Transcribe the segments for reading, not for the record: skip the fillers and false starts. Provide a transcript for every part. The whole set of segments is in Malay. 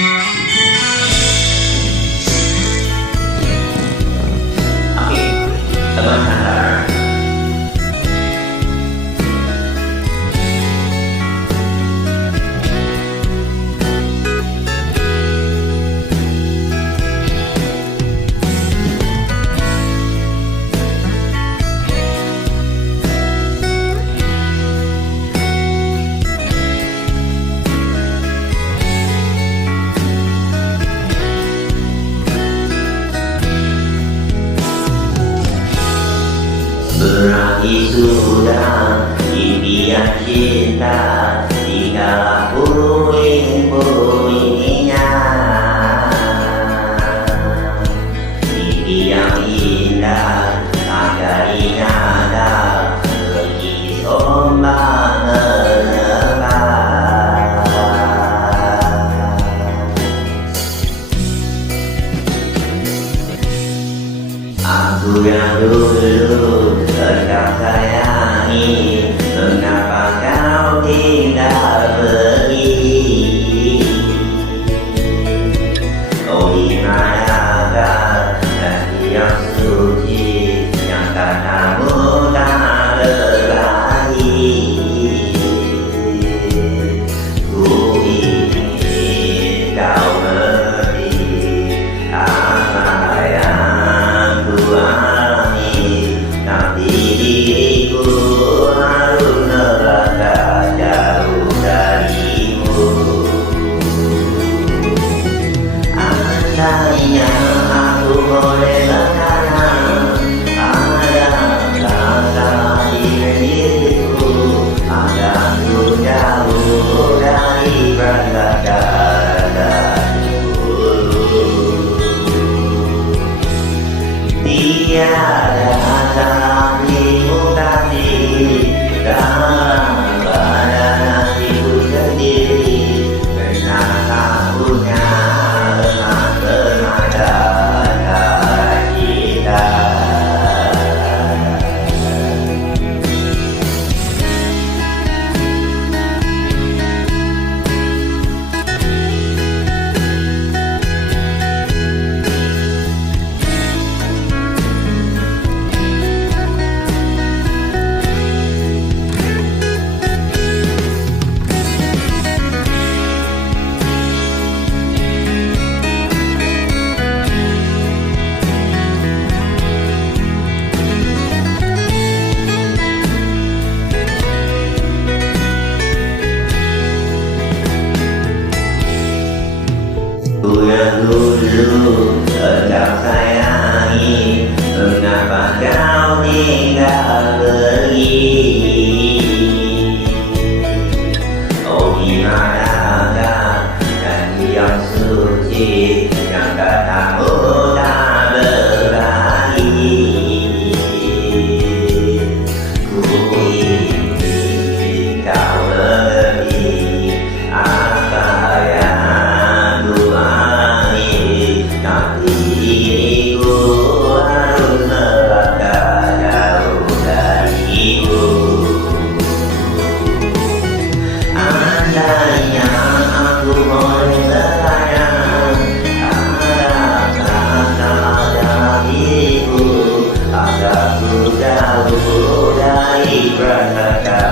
Oke, teman hunter. Berakhir sudah impian cinta, tinggal puing-puingnya. Mimpi yang indah agak indah, pergi ombak menebar. Aku yang dulu engkau sayangi, mengapa kau tinggal pergi? Oh, di manakah janji yang suci yang katamu tak berbagi? Ku ingin kau mengerti apa yang ku alami, tapi diriku harus melangkah jauh darimu. Andainya aku boleh bertanya, ada kata di diriku agar ku jauh dari dariku. Tiada dalam dimutasi dalam badan hatiku sendiri, karena tak punya emas bermata antara kita. Ku yang dulu engkau sayangi, mengapa kau tinggal pergi? Oh, di manakah janji yang suci yang katamu tak berbagi? Ku ingin kau mengerti apa yang ku alami, tapi diriku harus melangkah jauh darimu. Andainya aku boleh bertanya, ada kata dalam diriku agar ku jauh dari rasa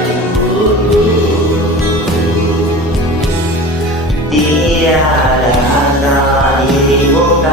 rindu. Tiada dalam dirimu